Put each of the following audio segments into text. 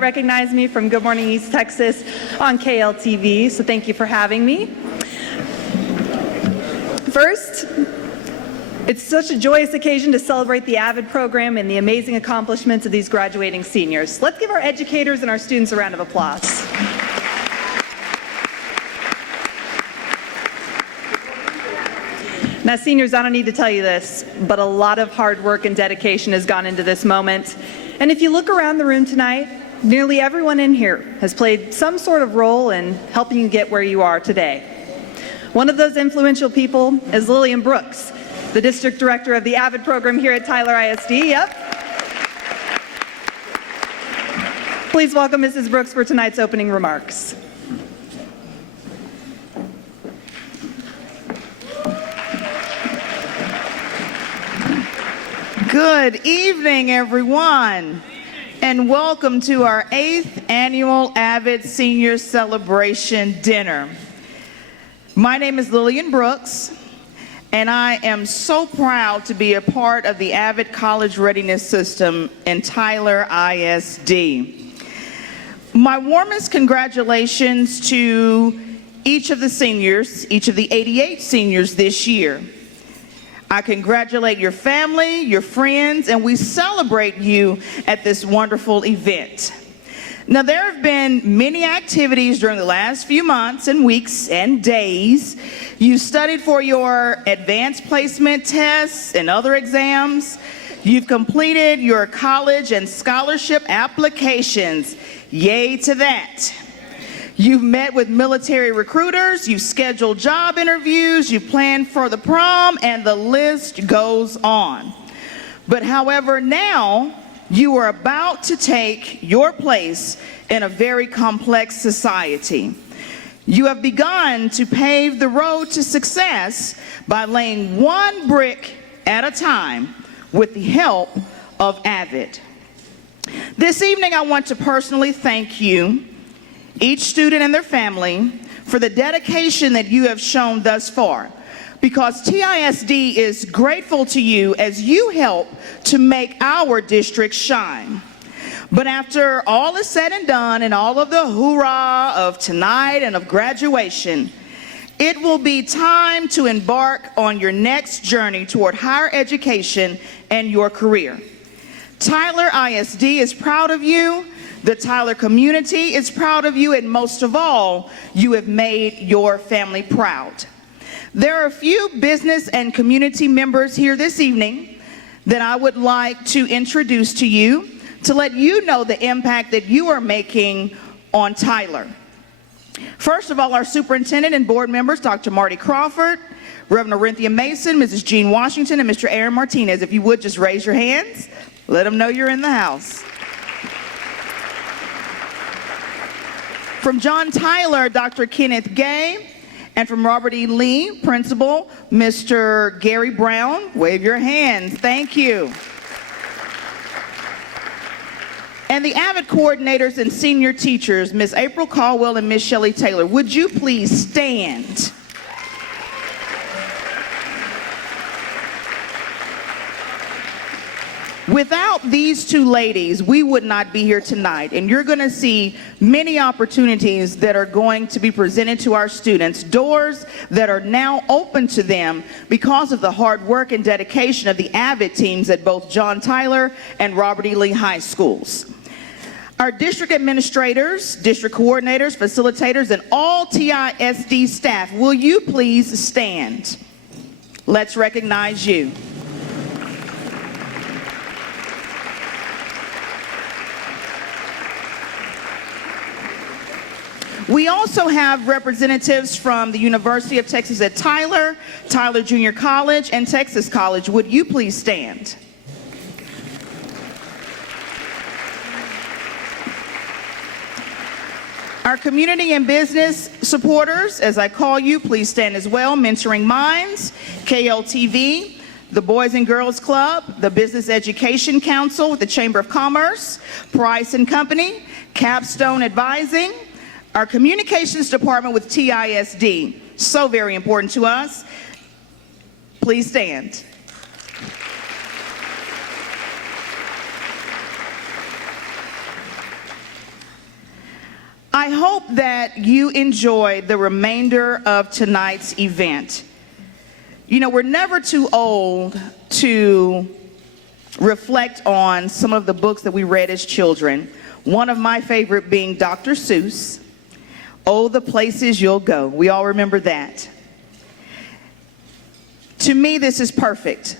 might recognize me from Good Morning East Texas on KLTV, so thank you for having me. First, it's such a joyous occasion to celebrate the AVID program and the amazing accomplishments of these graduating seniors. Let's give our educators and our students a round of applause. Now, seniors, I don't need to tell you this, but a lot of hard work and dedication has gone into this moment. And if you look around the room tonight, nearly everyone in here has played some sort of role in helping you get where you are today. One of those influential people is Lillian Brooks, the district director of the AVID program here at Tyler ISD. Yep. Please welcome Mrs. Brooks for tonight's opening remarks. Good evening, everyone, and welcome to our 8th annual AVID Senior Celebration Dinner. My name is Lillian Brooks, and I am so proud to be a part of the AVID College Readiness System in Tyler ISD. My warmest congratulations to each of the seniors, each of the 88 seniors this year. I congratulate your family, your friends, and we celebrate you at this wonderful event. Now, there have been many activities during the last few months and weeks and days. You studied for your advanced placement tests and other exams. You've completed your college and scholarship applications. Yay to that. You've met with military recruiters, you've scheduled job interviews, you've planned for the prom, and the list goes on. But however, now you are about to take your place in a very complex society. You have begun to pave the road to success by laying one brick at a time with the help of AVID. This evening, I want to personally thank you, each student and their family, for the dedication that you have shown thus far, because TISD is grateful to you as you help to make our district shine. But after all is said and done and all of the hoorah of tonight and of graduation, it will be time to embark on your next journey toward higher education and your career. Tyler ISD is proud of you. The Tyler community is proud of you, and most of all, you have made your family proud. There are a few business and community members here this evening that I would like to introduce to you to let you know the impact that you are making on Tyler. First of all, our superintendent and board members, Dr. Marty Crawford, Reverend Orinthia Mason, Mrs. Jean Washington, and Mr. Aaron Martinez. If you would just raise your hands, let them know you're in the house. From John Tyler, Dr. Kenneth Gay, and from Robert E. Lee, Principal, Mr. Gary Brown. Wave your hands. Thank you. And the AVID coordinators and senior teachers, Ms. April Caldwell and Ms. Shelley Taylor. Would you please stand? Without these two ladies, we would not be here tonight, and you're going to see many opportunities that are going to be presented to our students, doors that are now open to them because of the hard work and dedication of the AVID teams at both John Tyler and Robert E. Lee High Schools. Our district administrators, district coordinators, facilitators, and all TISD staff, will you please stand? Let's recognize you. We also have representatives from the University of Texas at Tyler, Tyler Junior College, and Texas College. Would you please stand? Our community and business supporters, as I call you, please stand as well. Mentoring Minds, KLTV, the Boys and Girls Club, the Business Education Council with the Chamber of Commerce, Price and Company, Capstone Advising, our communications department with TISD, so very important to us. Please stand. I hope that you enjoy the remainder of tonight's event. You know, we're never too old to reflect on some of the books that we read as children. One of my favorite being Dr. Seuss, Oh, the Places You'll Go. We all remember that. To me, this is perfect.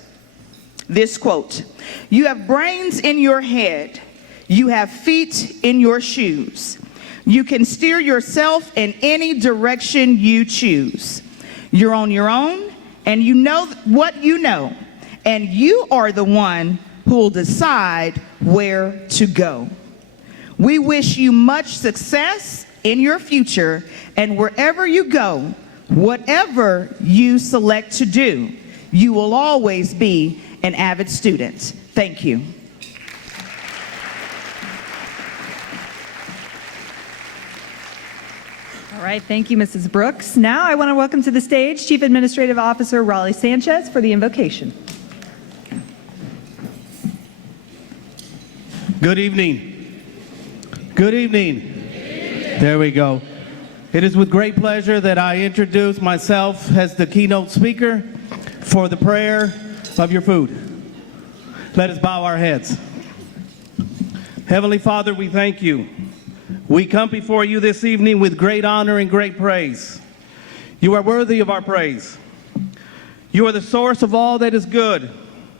This quote, "You have brains in your head. You have feet in your shoes. You can steer yourself in any direction you choose. You're on your own, and you know what you know, and you are the one who will decide where to go. We wish you much success in your future, and wherever you go, whatever you select to do, you will always be an AVID student." Thank you. All right, thank you, Mrs. Brooks. Now I want to welcome to the stage Chief Administrative Officer Raleigh Sanchez for the invocation. Good evening. Good evening. There we go. It is with great pleasure that I introduce myself as the keynote speaker for the prayer of your food. Let us bow our heads. Heavenly Father, we thank you. We come before you this evening with great honor and great praise. You are worthy of our praise. You are the source of all that is good.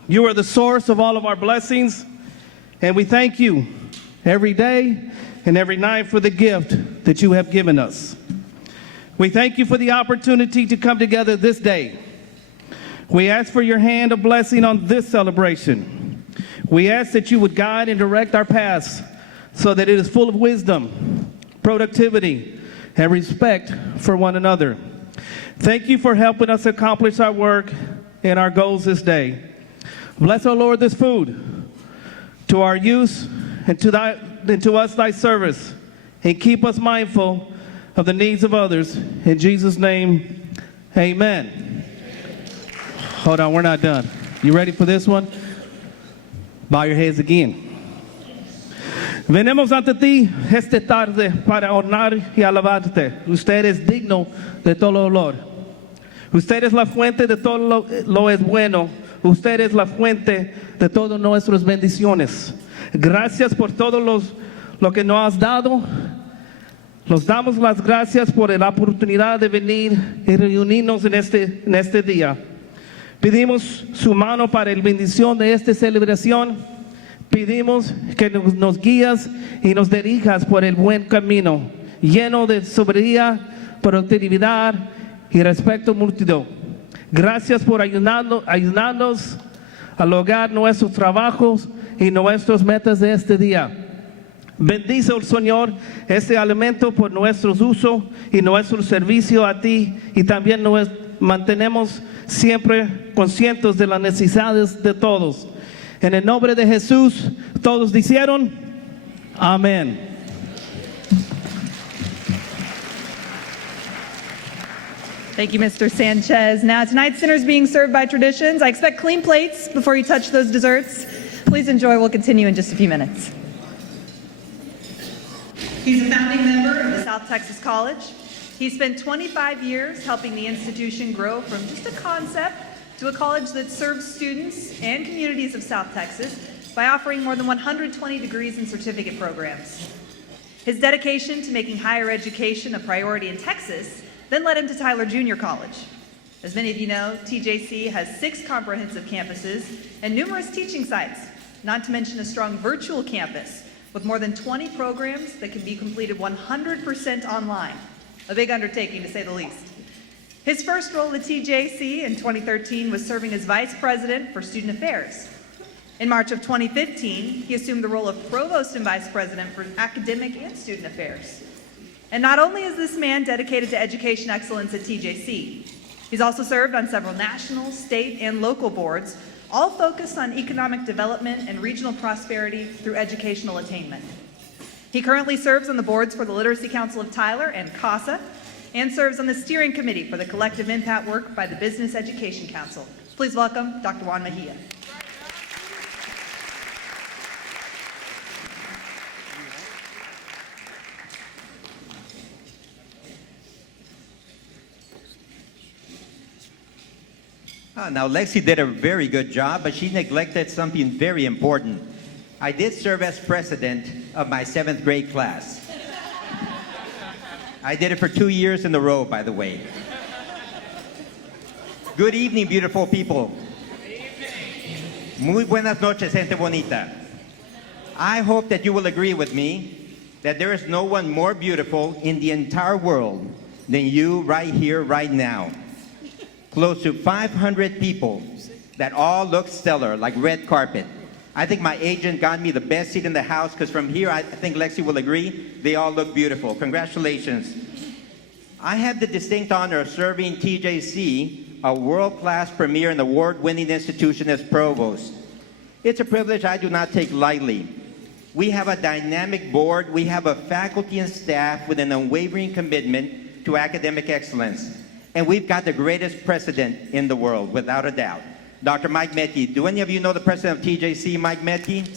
You are the source of all of our blessings. And we thank you every day and every night for the gift that you have given us. We thank you for the opportunity to come together this day. We ask for your hand of blessing on this celebration. We ask that you would guide and direct our paths so that it is full of wisdom, productivity, and respect for one another. Thank you for helping us accomplish our work and our goals this day. Bless, O Lord, this food to our use and to us thy service, and keep us mindful of the needs of others. In Jesus' name, amen. Hold on, we're not done. You ready for this one? Bow your heads again. Venimos ante ti esta tarde para honrar y alabarte. Usted es digno de todo honor. Usted es la fuente de todo lo es bueno. Usted es la fuente de todas nuestras bendiciones. Gracias por todo lo que nos has dado. Nos damos las gracias por la oportunidad de venir y reunirnos en este día. Pedimos su mano para la bendición de esta celebración. Pedimos que nos guías y nos dirijas por el buen camino, lleno de sobriedad, productividad y respeto mutuo. Gracias por ayudarnos a lograr nuestros trabajos y nuestras metas de este día. Bendice, oh Señor, este alimento por nuestro uso y nuestro servicio a ti, y también nos mantenemos siempre conscientes de las necesidades de todos. En el nombre de Jesús, todos dijeron, amén. Thank you, Mr. Sanchez. Now, tonight's dinner is being served by Traditions. I expect clean plates before you touch those desserts. Please enjoy. We'll continue in just a few minutes. He's a founding member of the South Texas College. He spent 25 years helping the institution grow from just a concept to a college that serves students and communities of South Texas by offering more than 120 degrees and certificate programs. His dedication to making higher education a priority in Texas then led him to Tyler Junior College. As many of you know, TJC has 6 comprehensive campuses and numerous teaching sites, not to mention a strong virtual campus with more than 20 programs that can be completed 100% online. A big undertaking, to say the least. His first role at TJC in 2013 was serving as Vice President for Student Affairs. In March of 2015, he assumed the role of Provost and Vice President for Academic and Student Affairs. And not only is this man dedicated to education excellence at TJC, he's also served on several national, state, and local boards, all focused on economic development and regional prosperity through educational attainment. He currently serves on the boards for the Literacy Council of Tyler and CASA, and serves on the steering committee for the collective impact work by the Business Education Council. Please welcome Dr. Juan Mejia. Now, Lexi did a very good job, but she neglected something very important. I did serve as president of my 7th grade class. I did it for 2 years in a row, by the way. Good evening, beautiful people. Muy buenas noches, gente bonita. I hope that you will agree with me that there is no one more beautiful in the entire world than you right here, right now. Close to 500 people that all look stellar, like red carpet. I think my agent got me the best seat in the house because from here, I think Lexi will agree, they all look beautiful. Congratulations. I have the distinct honor of serving TJC, a world-class premier and award-winning institution, as provost. It's a privilege I do not take lightly. We have a dynamic board. We have a faculty and staff with an unwavering commitment to academic excellence. And we've got the greatest president in the world, without a doubt. Dr. Mike Metke. Do any of you know the president of TJC, Mike Metke?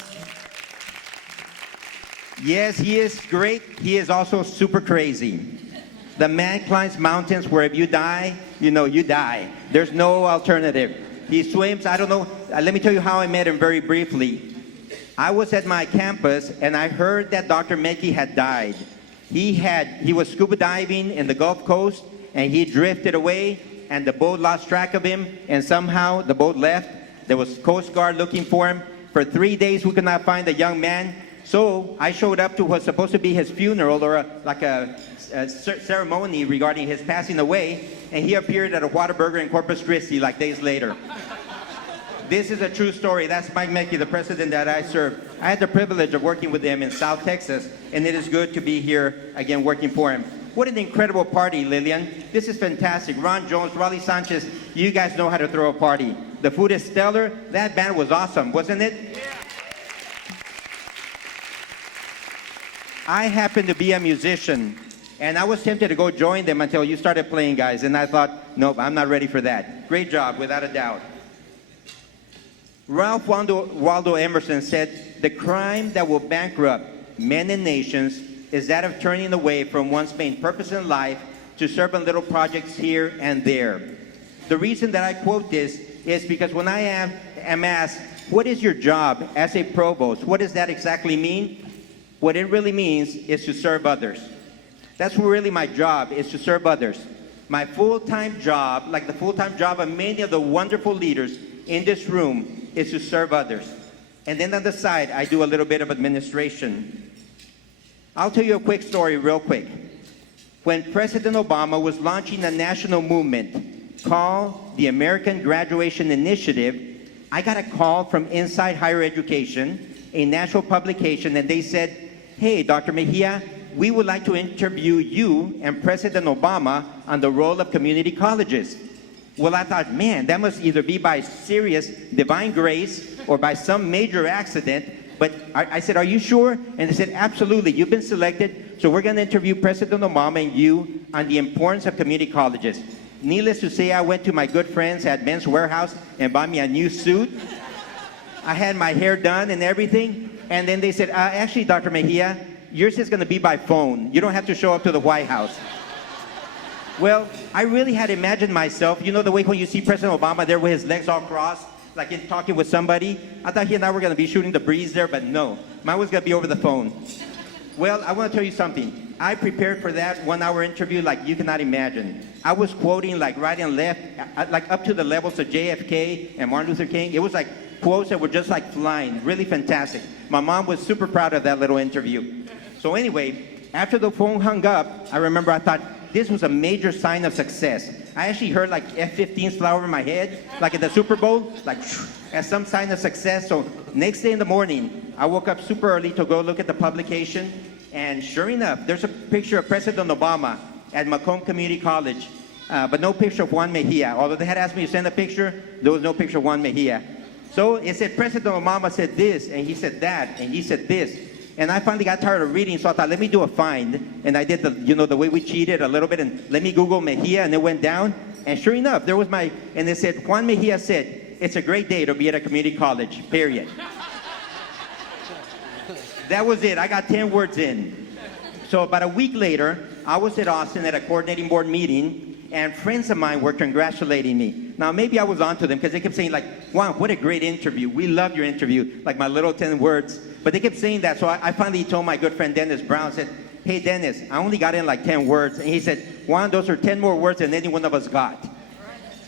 Yes, he is great. He is also super crazy. The man climbs mountains where if you die, you know, you die. There's no alternative. He swims, I don't know. Let me tell you how I met him very briefly. I was at my campus and I heard that Dr. Metke had died. He was scuba diving in the Gulf Coast and he drifted away and the boat lost track of him and somehow the boat left. There was Coast Guard looking for him. For 3 days we could not find the young man. So I showed up to what's supposed to be his funeral or a ceremony regarding his passing away, and he appeared at a Whataburger in Corpus Christi like days later. This is a true story. That's Mike Metke, the president that I served. I had the privilege of working with him in South Texas, and it is good to be here again working for him. What an incredible party, Lillian. This is fantastic. Ron Jones, Raleigh Sanchez, you guys know how to throw a party. The food is stellar. That band was awesome, wasn't it? Yeah. I happen to be a musician, and I was tempted to go join them until you started playing, guys, and I thought, nope, I'm not ready for that. Great job, without a doubt. Ralph Waldo Emerson said, the crime that will bankrupt men and nations is that of turning away from one's main purpose in life to serve on little projects here and there. The reason that I quote this is because when I am asked, what is your job as a provost? What does that exactly mean? What it really means is to serve others. That's really my job, is to serve others. My full-time job, like the full-time job of many of the wonderful leaders in this room, is to serve others. And then on the side, I do a little bit of administration. I'll tell you a quick story real quick. When President Obama was launching a national movement called the American Graduation Initiative, I got a call from Inside Higher Education, a national publication, and they said, hey, Dr. Mejia, we would like to interview you and President Obama on the role of community colleges. Well, I thought, man, that must either be by serious divine grace or by some major accident. But I said, are you sure? And they said, absolutely, you've been selected. So we're going to interview President Obama and you on the importance of community colleges. Needless to say, I went to my good friends at Men's Warehouse and bought me a new suit. I had my hair done and everything. And then they said, actually, Dr. Mejia, yours is going to be by phone. You don't have to show up to the White House. Well, I really had imagined myself, you know the way when you see President Obama there with his legs all crossed, like in talking with somebody? I thought he and I were going to be shooting the breeze there, but no. Mine was going to be over the phone. Well, I want to tell you something. I prepared for that 1 hour interview like you cannot imagine. I was quoting like right and left, like up to the levels of JFK and Martin Luther King. It was like quotes that were just like flying, really fantastic. My mom was super proud of that little interview. So anyway, after the phone hung up, I remember I thought this was a major sign of success. I actually heard like F-15s fly over my head, like at the Super Bowl, like as some sign of success. So next day in the morning, I woke up super early to go look at the publication. And sure enough, there's a picture of President Obama at Macomb Community College, but no picture of Juan Mejia. Although they had asked me to send a picture, there was no picture of Juan Mejia. So it said President Obama said this, and he said that, and he said this. And I finally got tired of reading, so I thought, let me do a find. And I did the way we cheated a little bit, and let me Google Mejia, and it went down. And sure enough, there was and it said, Juan Mejia said, it's a great day to be at a community college, period. That was it. I got 10 words in. So about a week later, I was at Austin at a coordinating board meeting, and friends of mine were congratulating me. Now, maybe I was onto them because they kept saying like, wow, what a great interview. We love your interview, like my little 10 words. But they kept saying that, so I finally told my good friend Dennis Brown, said, hey, Dennis, I only got in like 10 words. And he said, Juan, those are 10 more words than any one of us got.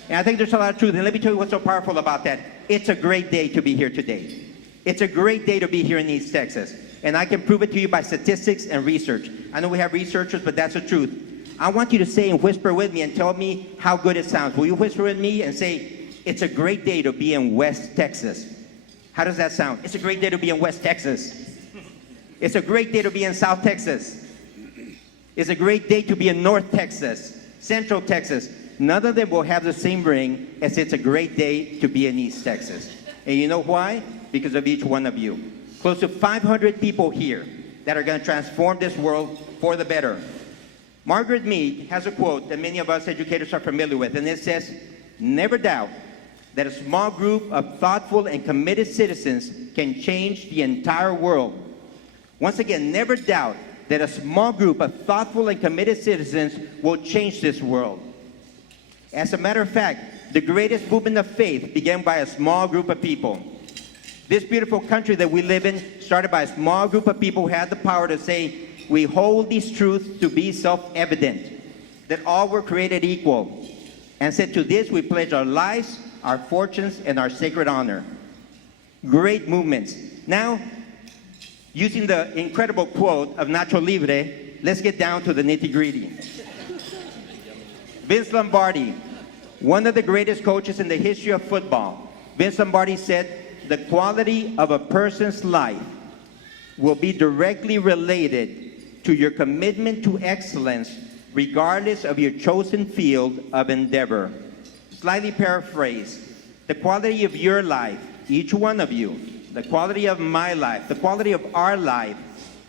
And I think there's a lot of truth. And let me tell you what's so powerful about that. It's a great day to be here today. It's a great day to be here in East Texas. And I can prove it to you by statistics and research. I know we have researchers, but that's the truth. I want you to say and whisper with me and tell me how good it sounds. Will you whisper with me and say, it's a great day to be in West Texas? How does that sound? It's a great day to be in West Texas. It's a great day to be in South Texas. It's a great day to be in North Texas, Central Texas. None of them will have the same ring as it's a great day to be in East Texas. And you know why? Because of each one of you. Close to 500 people here that are going to transform this world for the better. Margaret Mead has a quote that many of us educators are familiar with, and it says, never doubt that a small group of thoughtful and committed citizens can change the entire world. Once again, never doubt that a small group of thoughtful and committed citizens will change this world. As a matter of fact, the greatest movement of faith began by a small group of people. This beautiful country that we live in started by a small group of people who had the power to say, we hold these truths to be self-evident, that all were created equal, and said to this we pledge our lives, our fortunes, and our sacred honor. Great movements. Now, using the incredible quote of Nacho Libre, let's get down to the nitty-gritty. Vince Lombardi, one of the greatest coaches in the history of football, Vince Lombardi said, the quality of a person's life will be directly related to your commitment to excellence, regardless of your chosen field of endeavor. Slightly paraphrased, the quality of your life, each one of you, the quality of my life, the quality of our life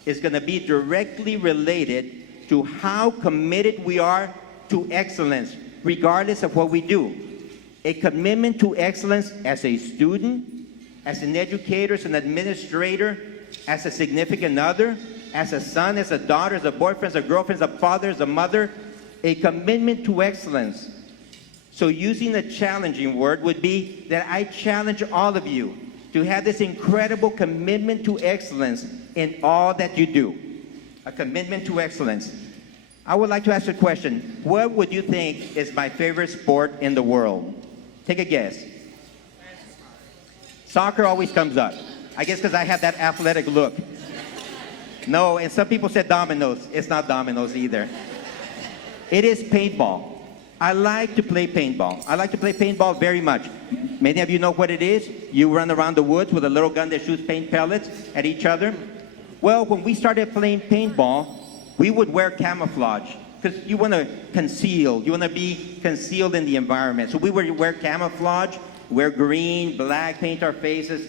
is going to be directly related to how committed we are to excellence, regardless of what we do. A commitment to excellence as a student, as an educator, as an administrator, as a significant other, as a son, as a daughter, as a boyfriend, as a girlfriend, as a father, as a mother, a commitment to excellence. So using a challenging word would be that I challenge all of you to have this incredible commitment to excellence in all that you do. A commitment to excellence. I would like to ask a question. What would you think is my favorite sport in the world? Take a guess. Soccer always comes up. I guess because I have that athletic look. No, and some people said dominoes. It's not dominoes either. It is paintball. I like to play paintball. I like to play paintball very much. Many of you know what it is. You run around the woods with a little gun that shoots paint pellets at each other. Well, when we started playing paintball, we would wear camouflage because you want to conceal. You want to be concealed in the environment. So we would wear camouflage, wear green, black, paint our faces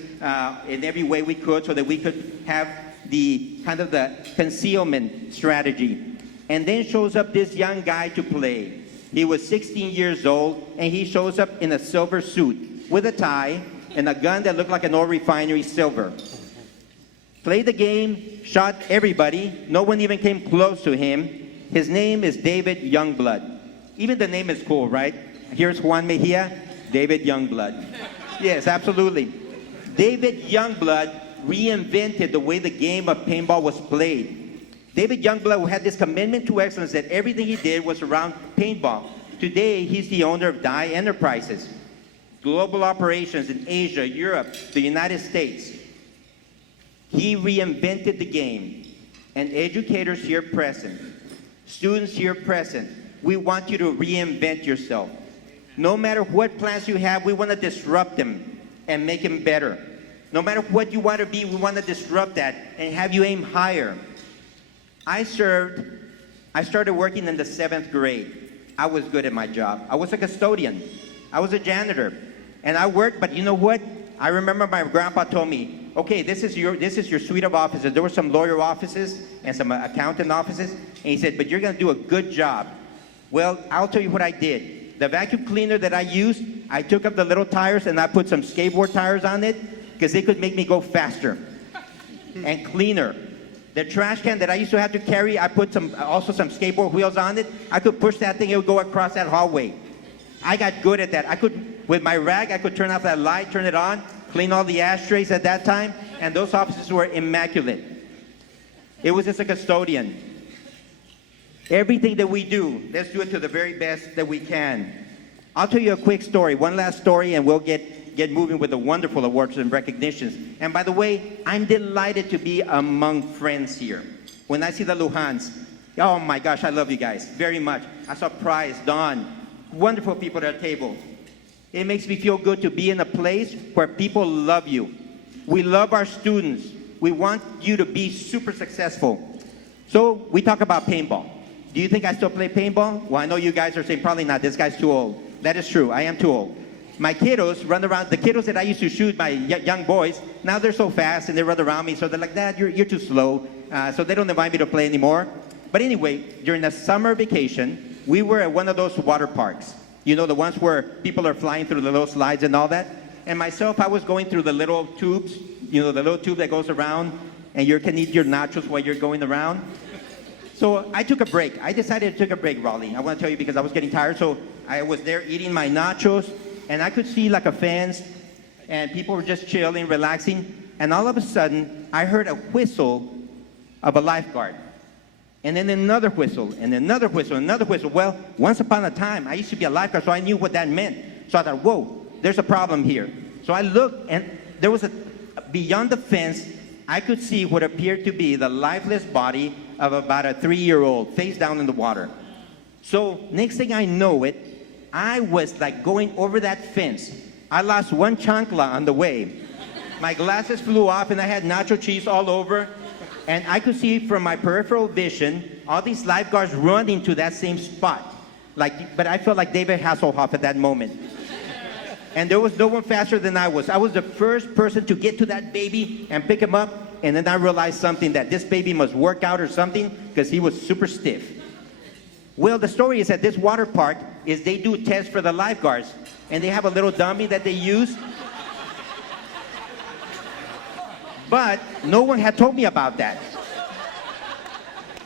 in every way we could so that we could have the kind of the concealment strategy. And then shows up this young guy to play. He was 16 years old, and he shows up in a silver suit with a tie and a gun that looked like an oil refinery silver. Played the game, shot everybody. No one even came close to him. His name is David Youngblood. Even the name is cool, right? Here's Juan Mejia, David Youngblood. Yes, absolutely. David Youngblood reinvented the way the game of paintball was played. David Youngblood had this commitment to excellence that everything he did was around paintball. Today, he's the owner of Dye Enterprises, global operations in Asia, Europe, the United States. He reinvented the game. And educators here present, students here present, we want you to reinvent yourself. No matter what plans you have, we want to disrupt them and make them better. No matter what you want to be, we want to disrupt that and have you aim higher. I started working in the 7th grade. I was good at my job. I was a custodian. I was a janitor. And I worked, but you know what? I remember my grandpa told me, okay, this is your suite of offices. There were some lawyer offices and some accountant offices. And he said, but you're going to do a good job. Well, I'll tell you what I did. The vacuum cleaner that I used, I took up the little tires and I put some skateboard tires on it because they could make me go faster and cleaner. The trash can that I used to have to carry, I put also some skateboard wheels on it. I could push that thing, it would go across that hallway. I got good at that. With my rag, I could turn off that light, turn it on, clean all the ashtrays at that time, and those offices were immaculate. It was just a custodian. Everything that we do, let's do it to the very best that we can. I'll tell you a quick story, one last story, and we'll get moving with the wonderful awards and recognitions. And by the way, I'm delighted to be among friends here. When I see the Lujans, oh my gosh, I love you guys very much. I saw Price, Don, wonderful people at our table. It makes me feel good to be in a place where people love you. We love our students. We want you to be super successful. So we talk about paintball. Do you think I still play paintball? Well, I know you guys are saying probably not. This guy's too old. That is true. I am too old. My kiddos run around. The kiddos that I used to shoot, my young boys, now they're so fast and they run around me. So they're like, Dad, you're too slow. So they don't invite me to play anymore. But anyway, during the summer vacation, we were at one of those water parks. You know, the ones where people are flying through the little slides and all that. And myself, I was going through the little tubes, you know, the little tube that goes around, and you can eat your nachos while you're going around. So I took a break. I decided to take a break, Raleigh. I want to tell you because I was getting tired. So I was there eating my nachos, and I could see like a fence, and people were just chilling, relaxing. And all of a sudden, I heard a whistle of a lifeguard. And then another whistle, and another whistle, another whistle. Well, once upon a time, I used to be a lifeguard, so I knew what that meant. So I thought, whoa, there's a problem here. So I looked, and there was beyond the fence, I could see what appeared to be the lifeless body of about a 3-year-old, face down in the water. So next thing I know it, I was like going over that fence. I lost one chancla on the way. My glasses flew off, and I had nacho cheese all over. And I could see from my peripheral vision, all these lifeguards running to that same spot. But I felt like David Hasselhoff at that moment. And there was no one faster than I was. I was the first person to get to that baby and pick him up. And then I realized something, that this baby must work out or something, because he was super stiff. Well, the story is at this water park is they do tests for the lifeguards. And they have a little dummy that they use. But no one had told me about that.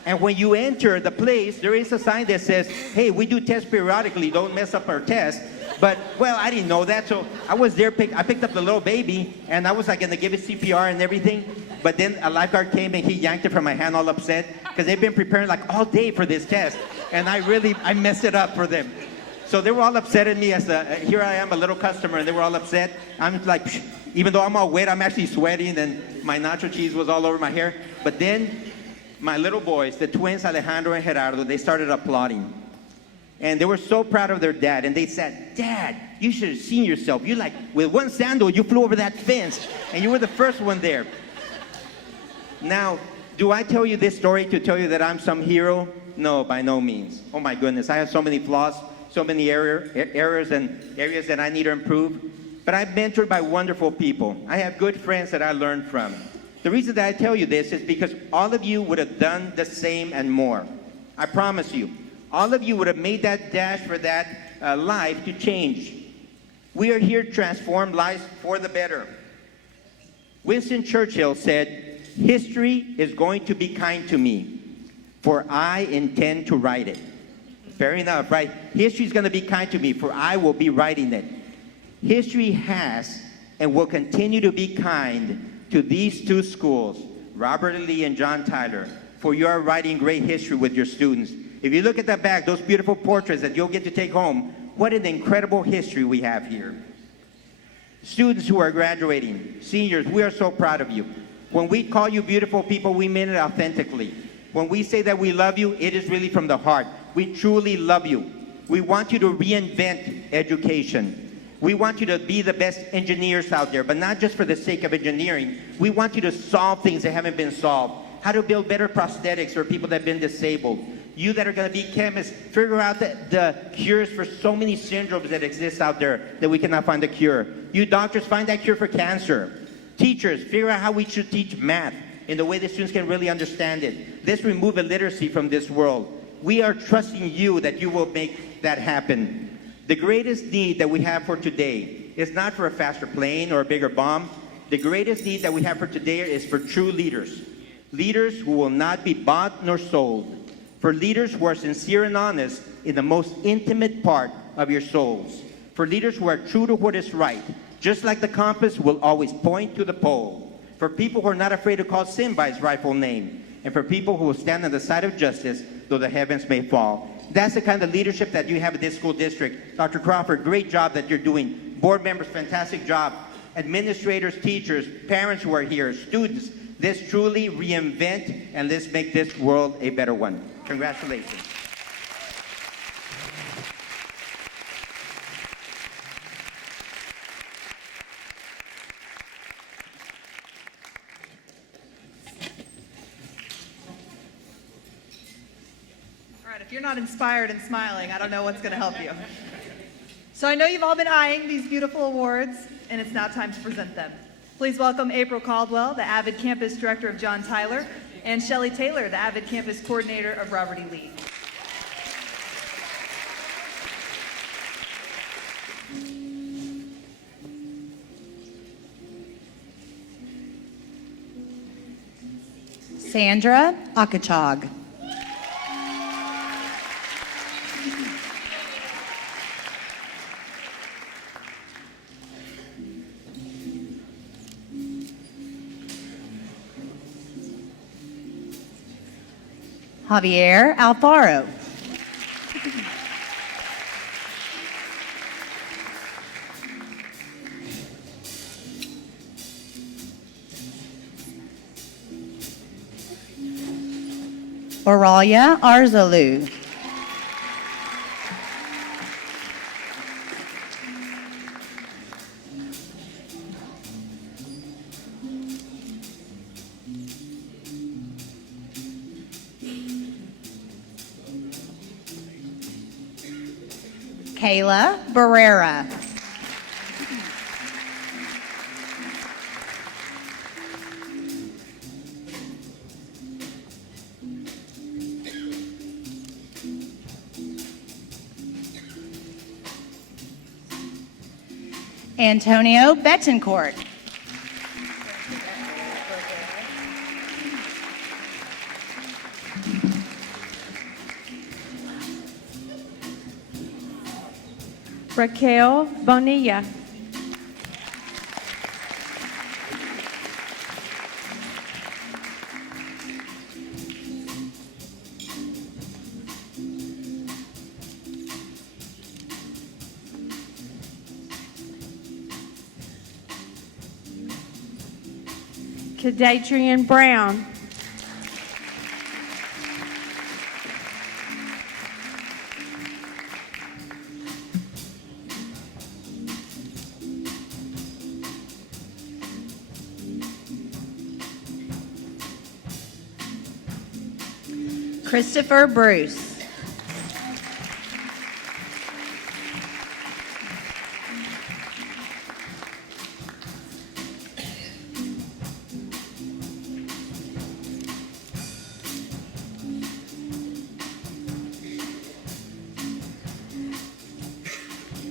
And when you enter the place, there is a sign that says, hey, we do tests periodically, don't mess up our test. But, well, I didn't know that, so I was there, I picked up the little baby, and I was like gonna give it CPR and everything. But then a lifeguard came and he yanked it from my hand all upset, because they've been preparing like all day for this test. And I messed it up for them. So they were all upset at me here I am, a little customer, and they were all upset. I'm like, psh, even though I'm all wet, I'm actually sweating, and my nacho cheese was all over my hair. But then my little boys, the twins, Alejandro and Gerardo, they started applauding. And they were so proud of their dad, and they said, Dad, you should have seen yourself. You like, with one sandal, you flew over that fence, and you were the first one there. Now, do I tell you this story to tell you that I'm some hero? No, by no means. Oh my goodness, I have so many flaws, so many errors and areas that I need to improve. But I'm mentored by wonderful people. I have good friends that I learned from. The reason that I tell you this is because all of you would have done the same and more. I promise you. All of you would have made that dash for that life to change. We are here to transform lives for the better. Winston Churchill said, history is going to be kind to me, for I intend to write it. Fair enough, right? History is going to be kind to me, for I will be writing it. History has and will continue to be kind to these two schools, Robert E. Lee and John Tyler, for you are writing great history with your students. If you look at the back, those beautiful portraits that you'll get to take home, what an incredible history we have here. Students who are graduating, seniors, we are so proud of you. When we call you beautiful people, we mean it authentically. When we say that we love you, it is really from the heart. We truly love you. We want you to reinvent education. We want you to be the best engineers out there, but not just for the sake of engineering. We want you to solve things that haven't been solved. How to build better prosthetics for people that have been disabled. You that are going to be chemists, figure out the cures for so many syndromes that exist out there that we cannot find a cure. You doctors, find that cure for cancer. Teachers, figure out how we should teach math in the way that students can really understand it. Let's remove illiteracy from this world. We are trusting you that you will make that happen. The greatest need that we have for today is not for a faster plane or a bigger bomb. The greatest need that we have for today is for true leaders. Leaders who will not be bought nor sold. For leaders who are sincere and honest in the most intimate part of your souls. For leaders who are true to what is right, just like the compass will always point to the pole. For people who are not afraid to call sin by its rightful name. And for people who will stand on the side of justice, though the heavens may fall. That's the kind of leadership that you have at this school district. Dr. Crawford, great job that you're doing. Board members, fantastic job. Administrators, teachers, parents who are here, students, let's truly reinvent and let's make this world a better one. Congratulations. All right, if you're not inspired and smiling, I don't know what's going to help you. So I know you've all been eyeing these beautiful awards, and it's now time to present them. Please welcome April Caldwell, the AVID Campus Director of John Tyler, and Shelley Taylor, the AVID Campus Coordinator of Robert E. Lee. Sandra Akachog. Javier Alfaro. Oralia Arzalu. Kayla Barrera. Antonio Betancourt. Raquel Bonilla. Kadatrian Brown. Christopher Bruce.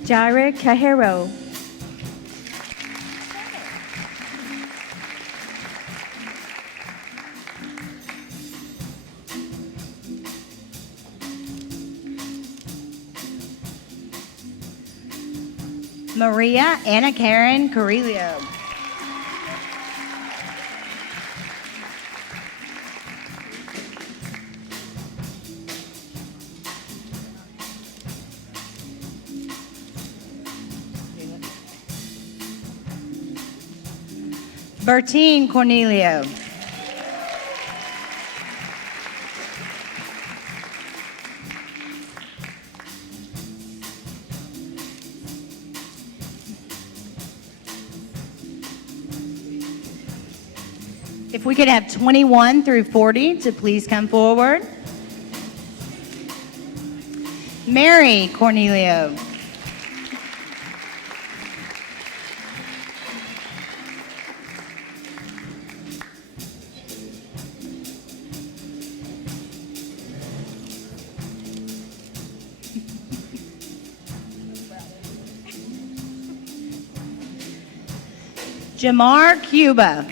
Jaira Cajero. Maria Anna Karen Carrillo. Bertine Cornelio. If we could have 21 through 40 to please come forward. Mary Cornelio. Jamar Cuba.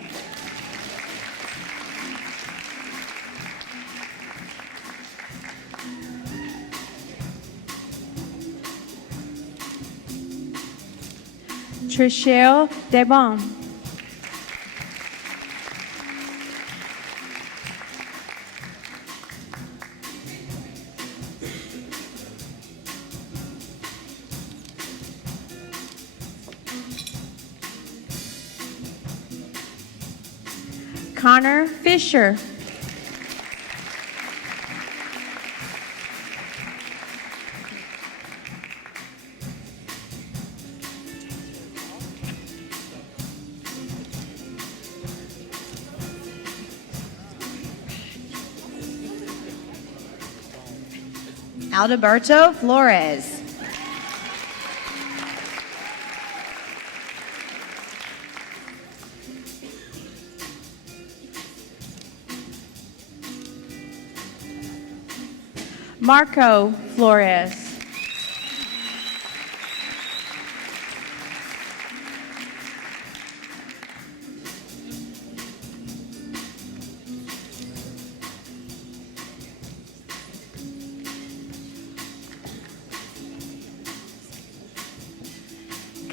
Trishelle Debon. Connor Fisher. Alberto Flores. Marco Flores.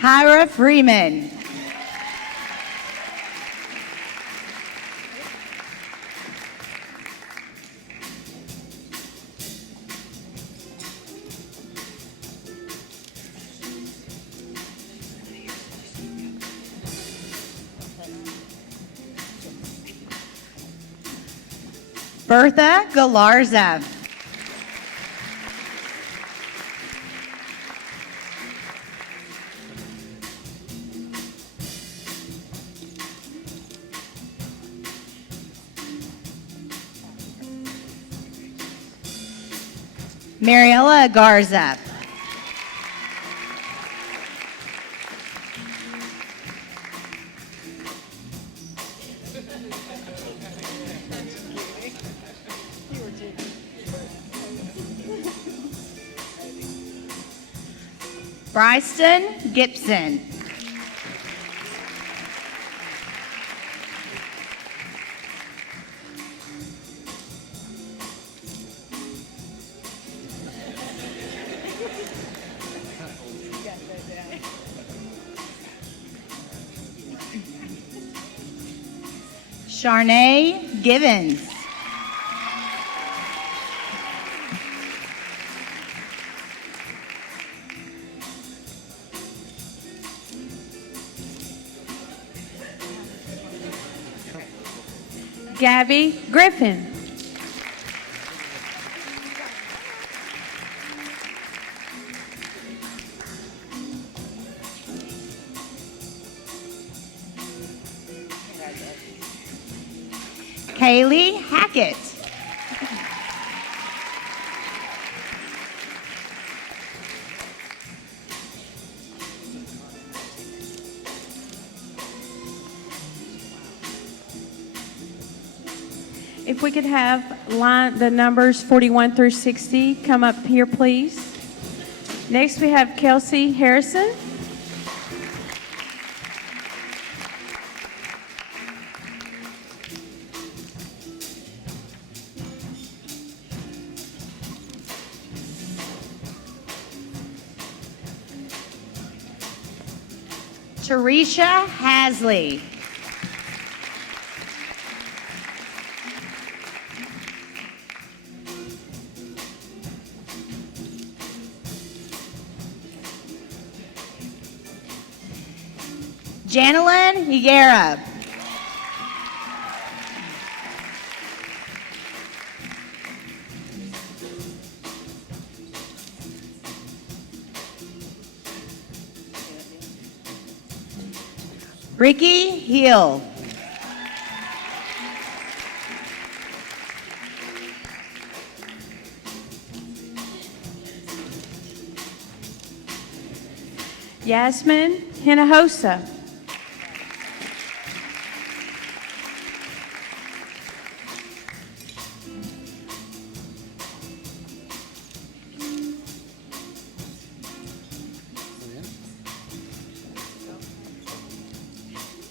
Kyra Freeman. Bertha Galarza. Mariela Garza. Bryson Gibson. Sharnay Givens. Gabby Griffin. Kaylee Hackett. If we could have the numbers 41 through 60 come up here, please. Next, we have Kelsey Harrison. Teresha Hasley. Janelyn Higuera. Ricky Hill. Yasmin Hinojosa.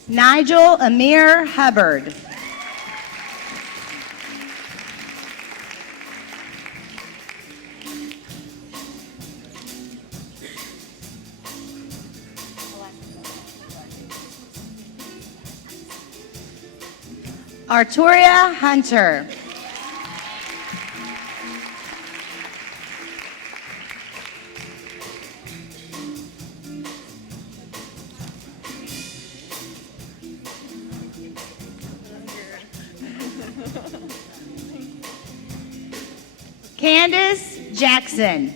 Nigel Amir Hubbard. Arturia Hunter. Candace Jackson.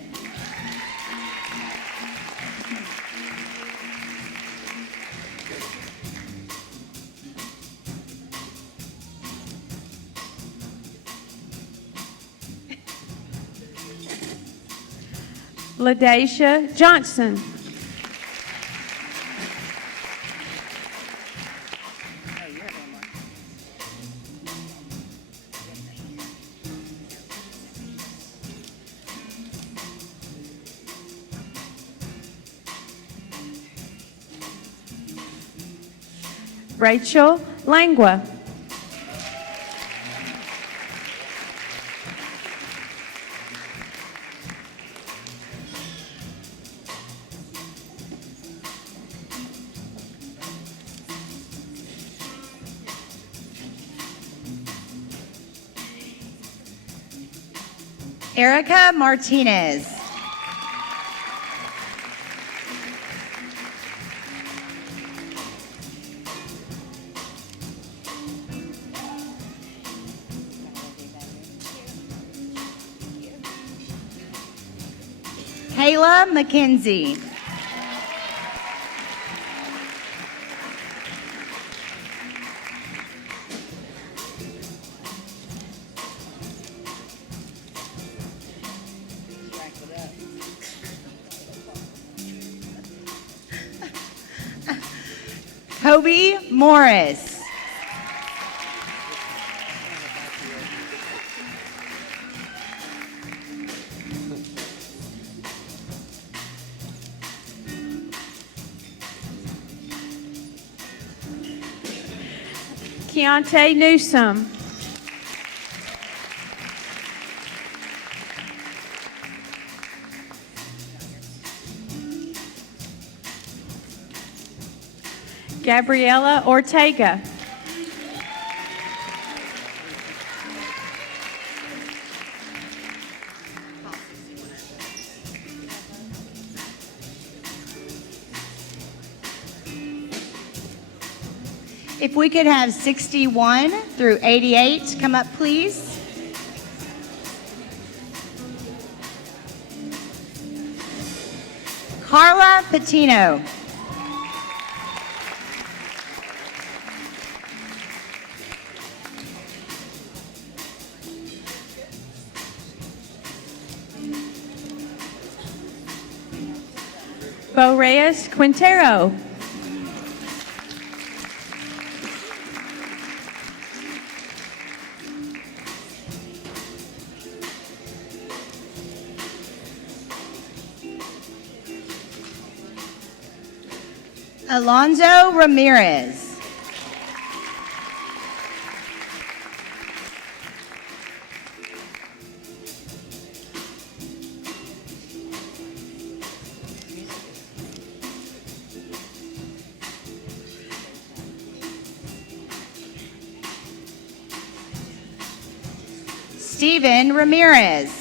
LaDacia Johnson. Rachel Langua. Erica Martinez. Kayla McKenzie. Kobe Morris. Keontae Newsome. Gabriela Ortega. If we could have 61 through 88 come up, please. Carla Patino. Bo Reyes Quintero. Alonzo Ramirez. Steven Ramirez.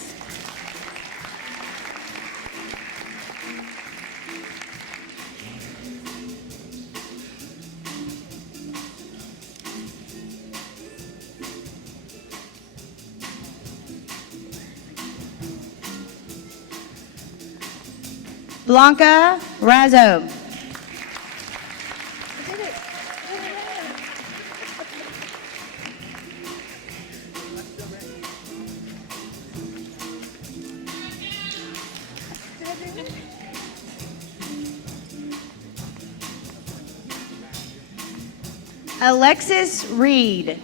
Blanca Razzo. Alexis Reed.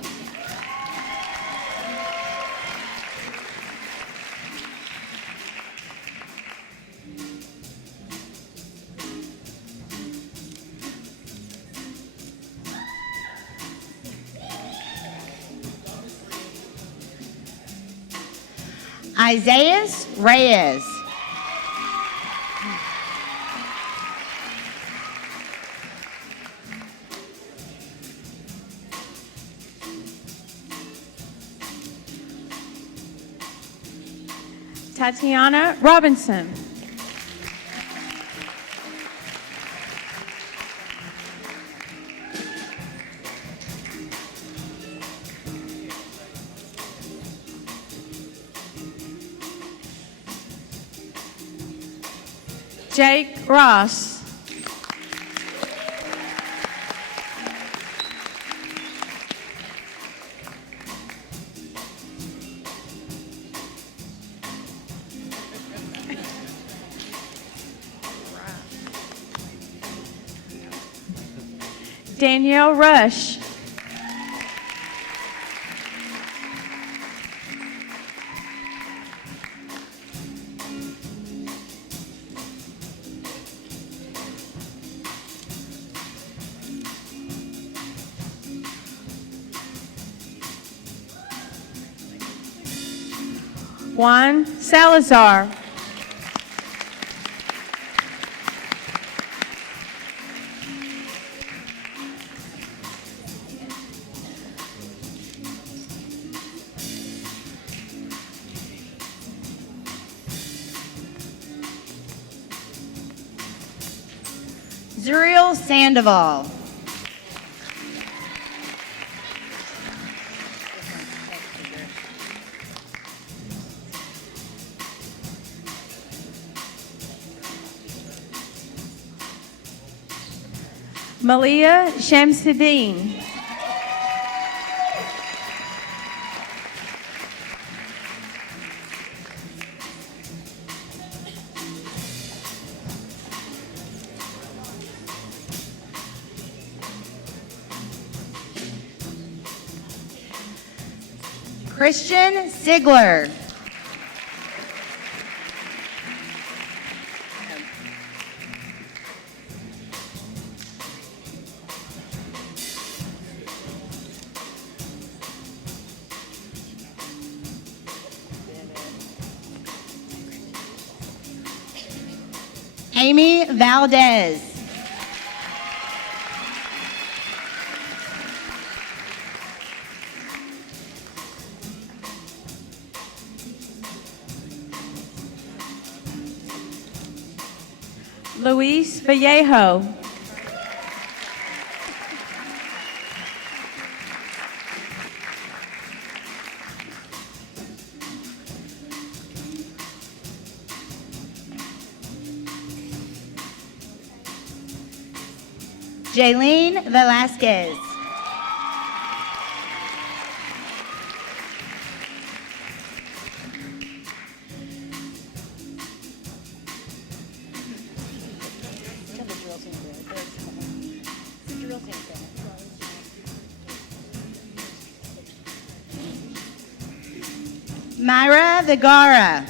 Isaiah Reyes. Tatiana Robinson. Jake Ross. Danielle Rush. Juan Salazar. Zuriel Sandoval. Malia Shamsuddin. Christian Sigler. Amy Valdez. Luis Vallejo. Jaylene Velasquez. Myra Vigara.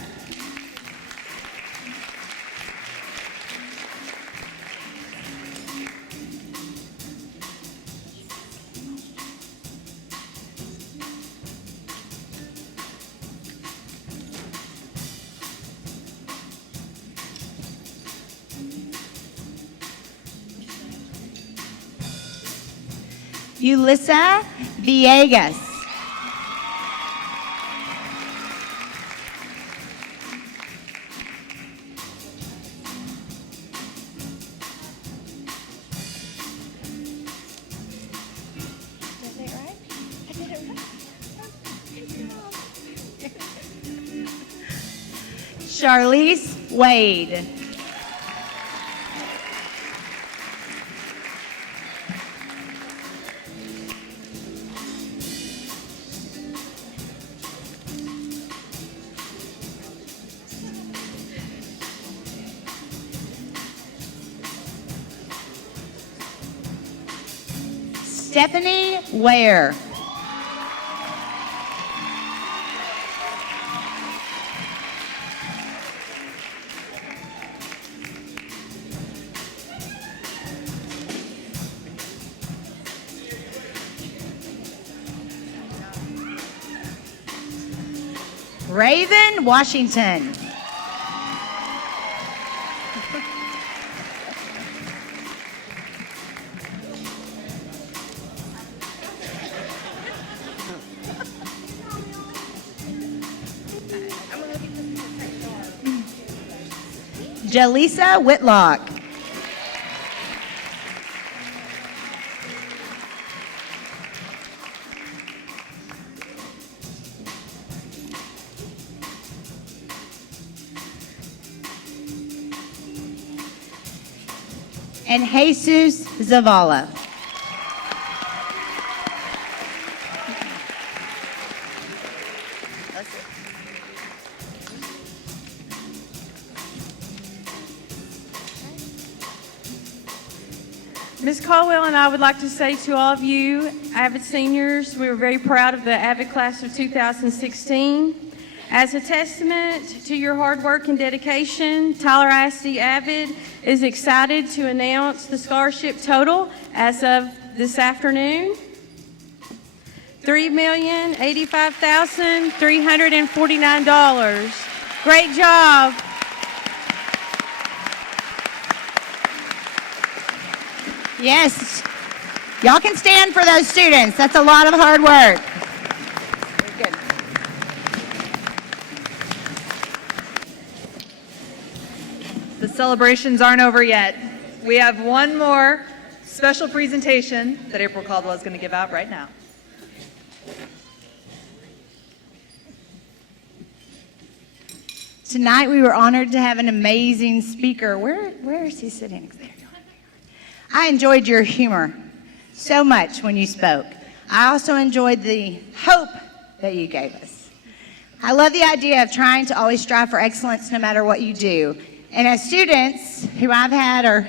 Yulissa Villegas. Charlize Wade. Stephanie Ware. Raven Washington. Jaleesa Whitlock. And Jesus Zavala. Ms. Caldwell and I would like to say to all of you, AVID seniors, we were very proud of the AVID class of 2016. As a testament to your hard work and dedication, Tyler ISD AVID is excited to announce the scholarship total as of this afternoon. $3,085,349. Great job. Yes, y'all can stand for those students. That's a lot of hard work. Very good. The celebrations aren't over yet. We have one more special presentation that April Caldwell is going to give out right now. Tonight we were honored to have an amazing speaker. Where is he sitting? There. I enjoyed your humor so much when you spoke. I also enjoyed the hope that you gave us. I love the idea of trying to always strive for excellence no matter what you do. And as students who I've had or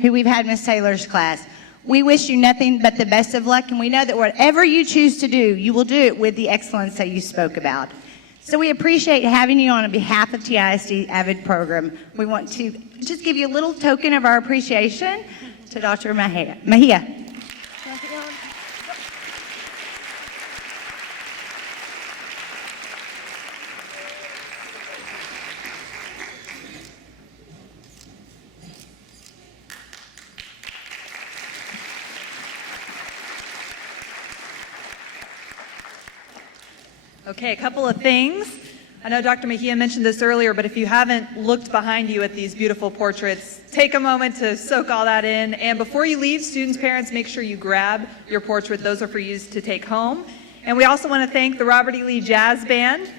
who we've had in Miss Taylor's class, we wish you nothing but the best of luck, and we know that whatever you choose to do, you will do it with the excellence that you spoke about. So we appreciate having you on behalf of TISD AVID program. We want to just give you a little token of our appreciation to Dr. Mejia. Okay, a couple of things. I know Dr. Mejia mentioned this earlier, but if you haven't looked behind you at these beautiful portraits, take a moment to soak all that in. And before you leave, students, parents, make sure you grab your portrait. Those are for you to take home. And we also want to thank the Robert E. Lee Jazz Band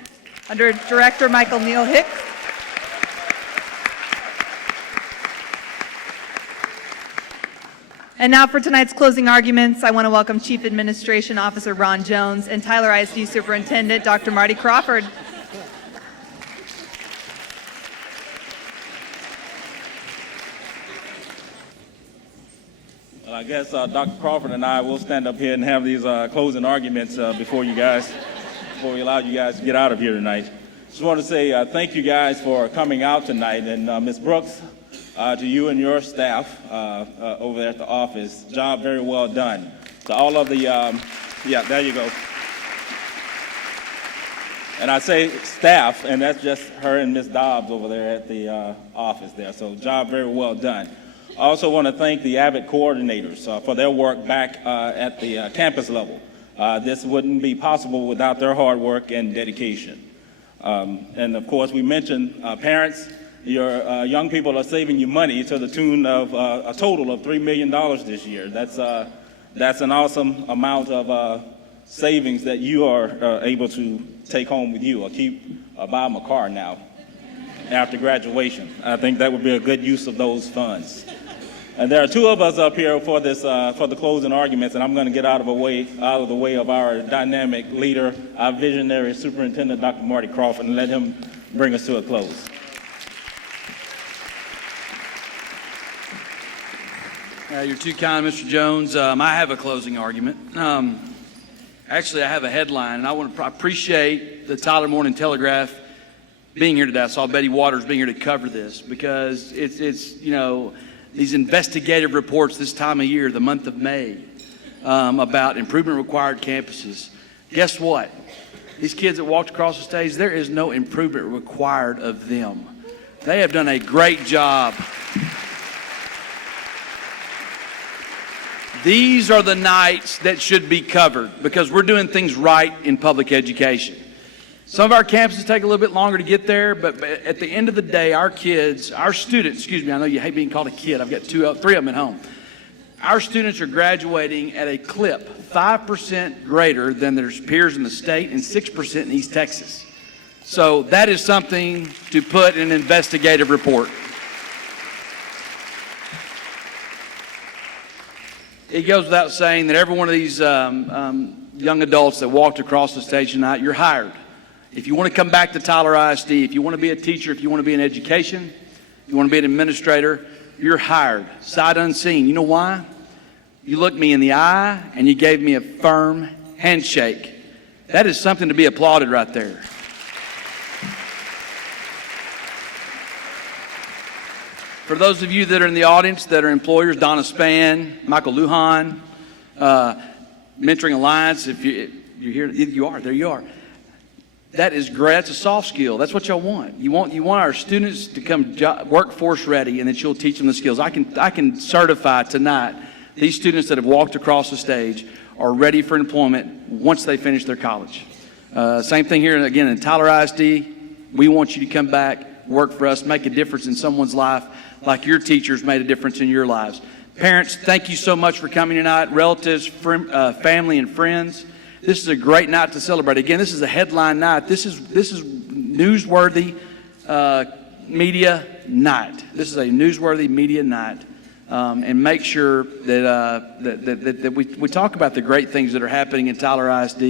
under Director Michael Neal Hicks. And now for tonight's closing arguments, I want to welcome Chief Administration Officer Ron Jones and Tyler ISD Superintendent Dr. Marty Crawford. Well, I guess Dr. Crawford and I will stand up here and have these closing arguments before we allow you guys to get out of here tonight. Just want to say thank you guys for coming out tonight, and Ms. Brooks, to you and your staff over there at the office, job very well done. To all of the, yeah, there you go. And I say staff, and that's just her and Ms. Dobbs over there at the office there. So job very well done. I also want to thank the AVID coordinators for their work back at the campus level. This wouldn't be possible without their hard work and dedication. And of course, we mentioned parents. Your young people are saving you money to the tune of a total of $3 million this year. That's an awesome amount of savings that you are able to take home with you or buy them a car now after graduation. I think that would be a good use of those funds. And there are two of us up here for this for the closing arguments, and I'm going to get out of the way of our dynamic leader, our visionary superintendent, Dr. Marty Crawford, and let him bring us to a close. You're too kind, Mr. Jones. I have a closing argument. Actually, I have a headline, and I want to appreciate the Tyler Morning Telegraph being here today. I saw Betty Waters being here to cover this because it's you know, these investigative reports this time of year, the month of May, about improvement required campuses. Guess what? These kids that walked across the stage, there is no improvement required of them. They have done a great job. These are the nights that should be covered because we're doing things right in public education. Some of our campuses take a little bit longer to get there, but at the end of the day, our kids, our students, excuse me, I know you hate being called a kid. I've got three of them at home. Our students are graduating at a clip 5% greater than their peers in the state and 6% in East Texas. So that is something to put in an investigative report. It goes without saying that every one of these young adults that walked across the stage tonight, you're hired. If you want to come back to Tyler ISD, if you want to be a teacher, if you want to be in education, if you want to be an administrator, you're hired, sight unseen. You know why? You looked me in the eye and you gave me a firm handshake. That is something to be applauded right there. For those of you that are in the audience that are employers, Donna Spann, Michael Lujan, Mentoring Alliance, if you're here, you are, there you are. That is great. That's a soft skill. That's what y'all want. You want our students to come workforce ready, and that you'll teach them the skills. I can certify tonight these students that have walked across the stage are ready for employment once they finish their college. Same thing here again in Tyler ISD. We want you to come back, work for us, make a difference in someone's life, like your teachers made a difference in your lives. Parents, thank you so much for coming tonight. Relatives, family, and friends. This is a great night to celebrate. Again, this is a headline night. This is newsworthy media night. This is a newsworthy media night, and make sure that we talk about the great things that are happening in Tyler ISD.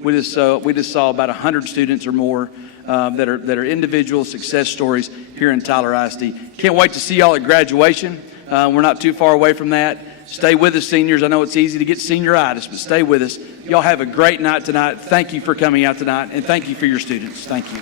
We just saw about 100 students or more that are individual success stories here in Tyler ISD. Can't wait to see y'all at graduation. We're not too far away from that. Stay with us, seniors. I know it's easy to get senioritis, but stay with us. Y'all have a great night tonight. Thank you for coming out tonight, and thank you for your students. Thank you.